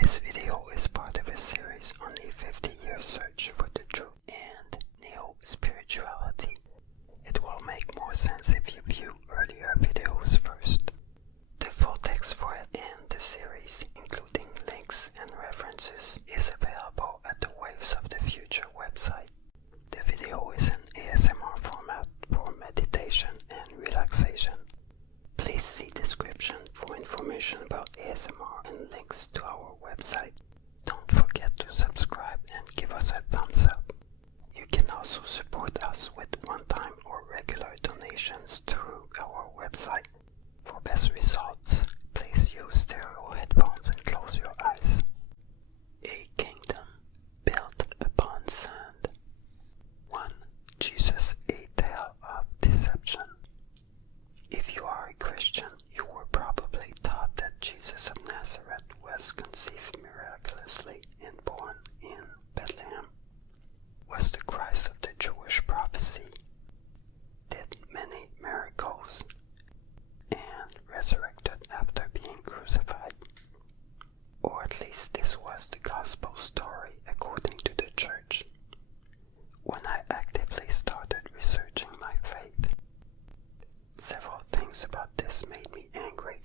This video is part of a series on the 50-year search for the truth and neo-spirituality. It will make more sense if you view earlier videos first. The full text for it and the series, including links and references, is available at the Waves of the Future website. The video is in ASMR format for meditation and relaxation. Please see description for information about ASMR and links to our website. Don't forget to subscribe and give us a thumbs up. You can also support us with one-time or regular donations through our website. For best results, please use stereo headphones and close your eyes. A kingdom built upon sand. 1. Jesus, a tale of deception. If you are a Christian, you were probably taught that Jesus of Nazareth was conceived miraculously and born in Bethlehem, was the Christ of the Jewish prophecy, did many miracles, and resurrected after being crucified. Or at least this was the gospel story according to the church. When I actively started researching my faith, several things about this made me angry.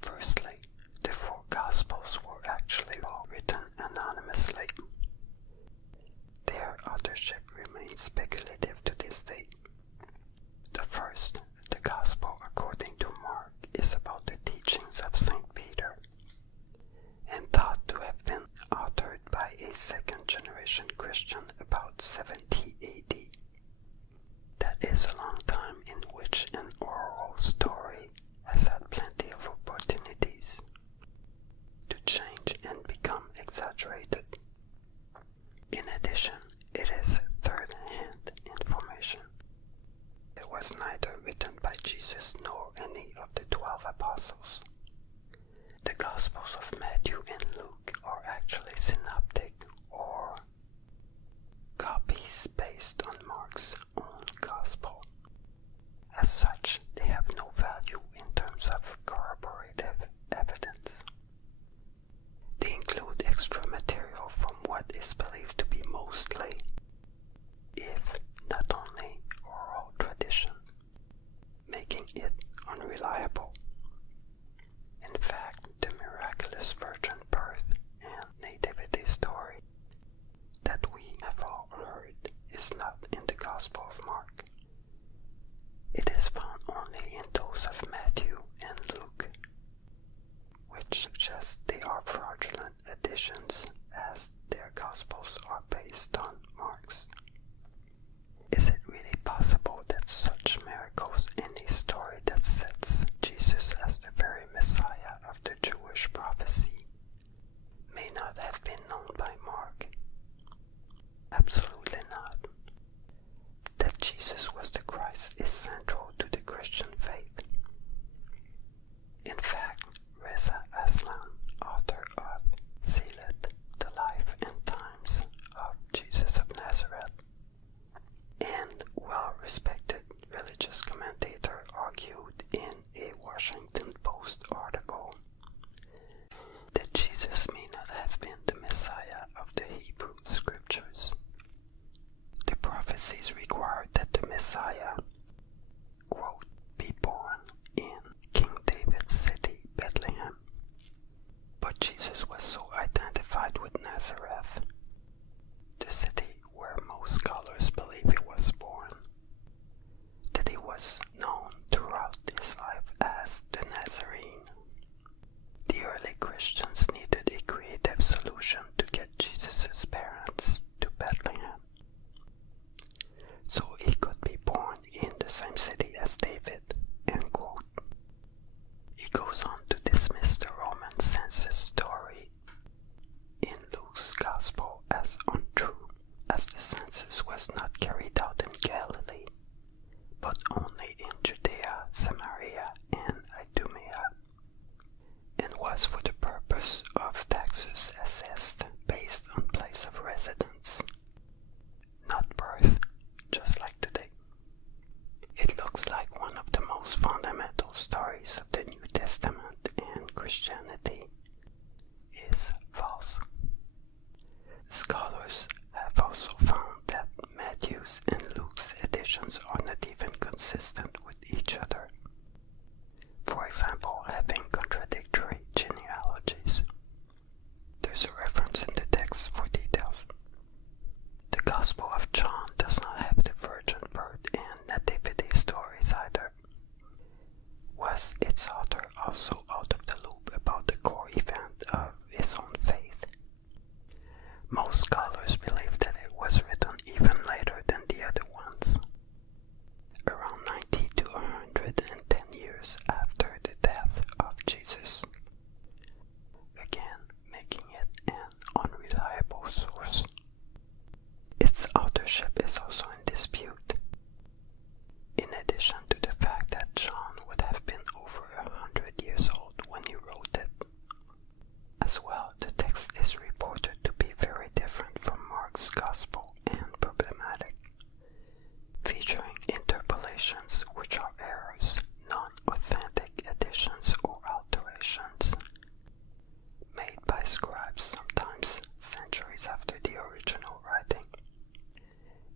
Firstly, the 4 Gospels were actually all written anonymously. Their authorship remains speculative to this day. The first, the Gospel according to Mark, is about the teachings of St. Peter, and thought to have been authored by a second-generation Christian about 70 AD. That is a long time in which an oral story has had plenty of opportunities to change and become exaggerated. In addition, it is third-hand information. It was neither written by Jesus nor any of the 12 apostles. The Gospels of Matthew and Luke are actually synoptic or copies based on Mark's own Gospel. As such, they have no value in terms of corroborative evidence. They include extra material from what is believed to be mostly, if not only, oral tradition, making it unreliable. In fact, the miraculous virgin birth and nativity story that we have all heard is not in the Gospel of Mark. It is found only in those of Matthew and Luke, which suggests they are fraudulent additions as their Gospels are based on Mark's. Is it really possible that such miracles in a story that sets Jesus as the very Messiah of the Jewish prophecy may not have been known by Mark? Absolutely not. That Jesus was the Christ is central to the Christian faith. In fact, Reza Aslan, author of Obsolete, The Life and Times of Jesus of Nazareth, and well-respected religious commentator, argued in a Washington Post article that Jesus may not have been the Messiah of the Hebrew Scriptures. The prophecies required that the Messiah, quote, be born in King David's city, Bethlehem. But Jesus was so identified with Nazareth, the city where most scholars believe he was born, that he was known throughout his life as the Nazarene. The early Christians needed a creative solution to get Jesus' parents to Bethlehem, so he could be born in the same city as David, end quote. He goes on to dismiss the Roman census story in Luke's Gospel as untrue, as the census was not carried out in Galilee, but only in Judea, Samaria, and Idumea, and was for the purpose the original writing.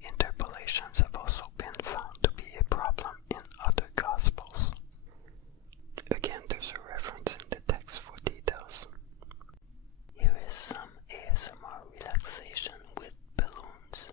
Interpolations have also been found to be a problem in other Gospels. Again, there's a reference in the text for details. Here is some ASMR relaxation with balloons.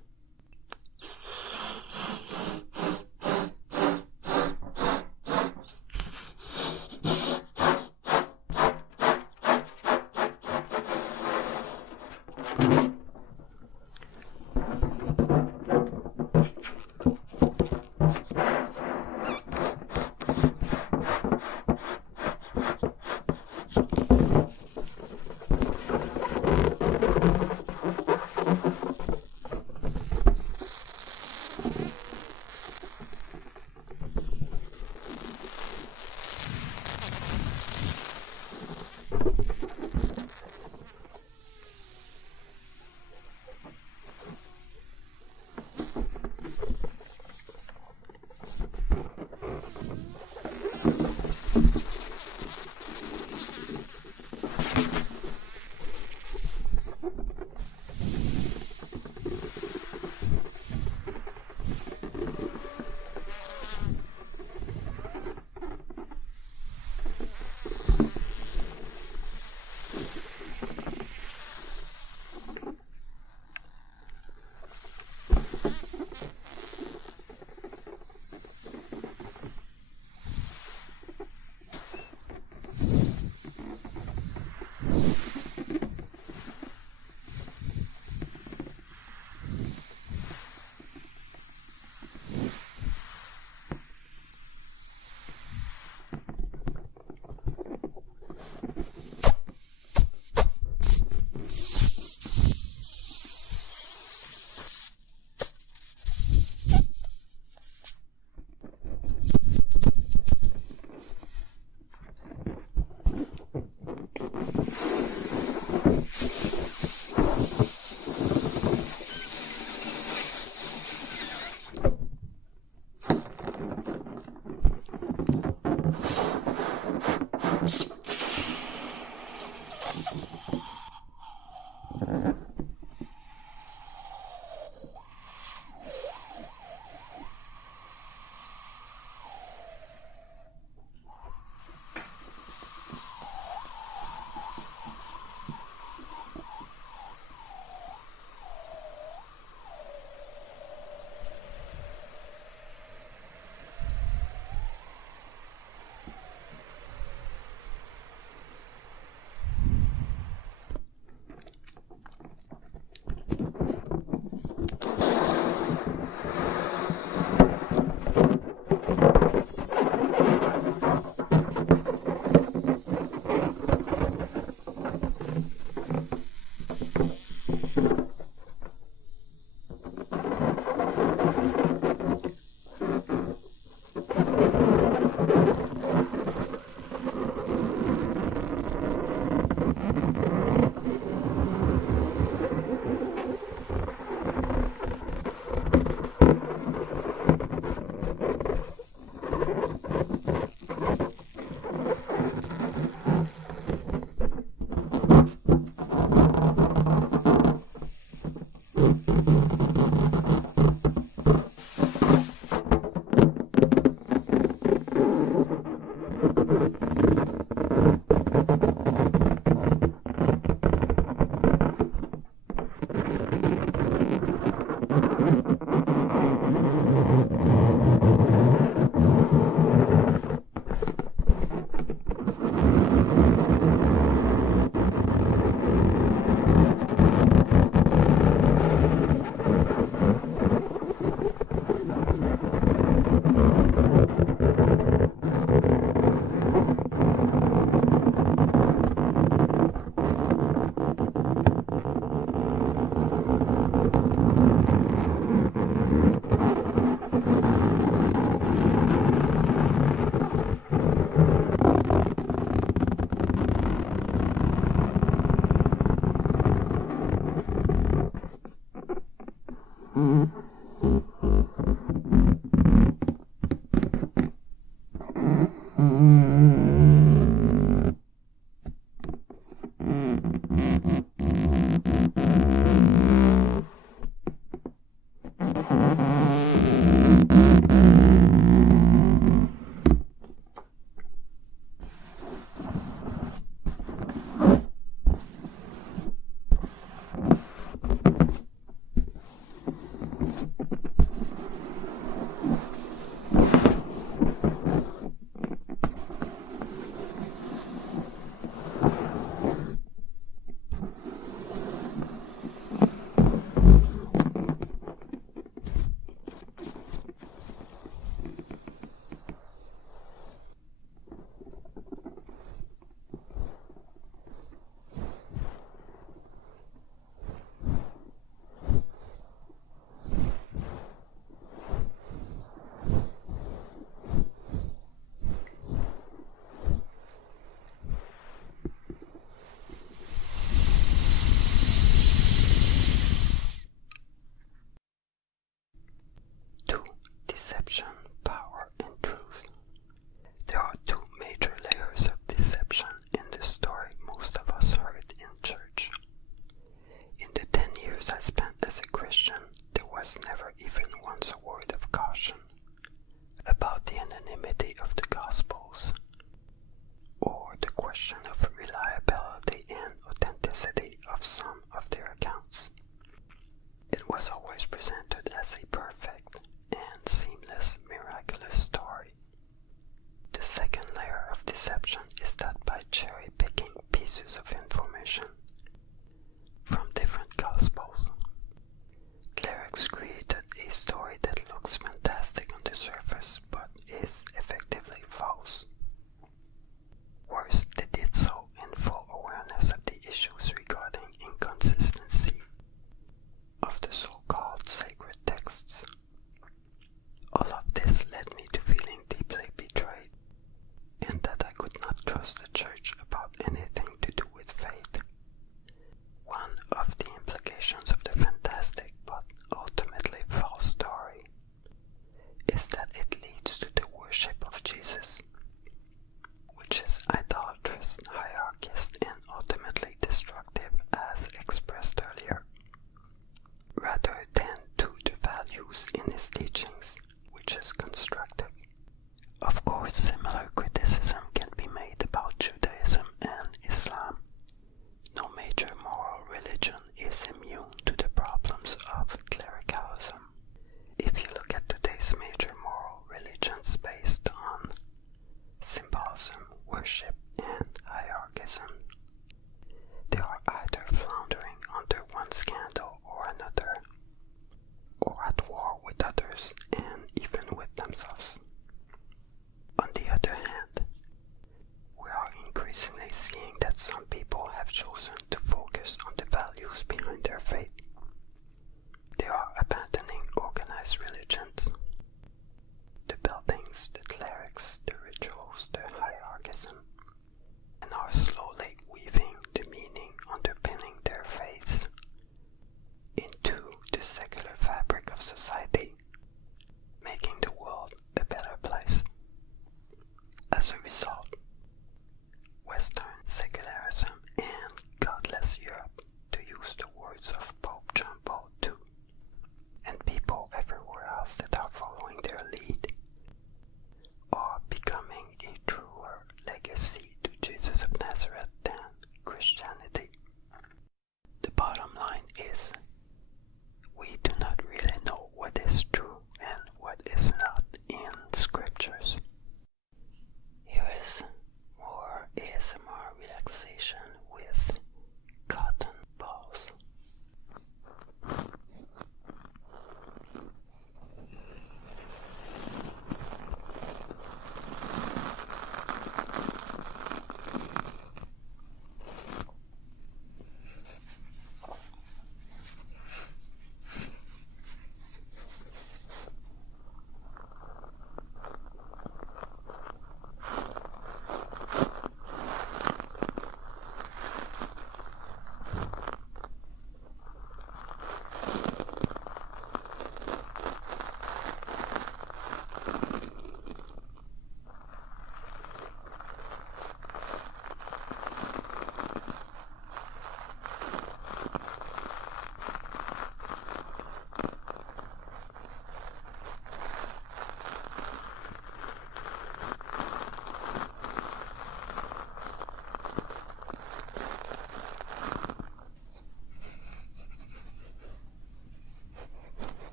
chosen to focus on the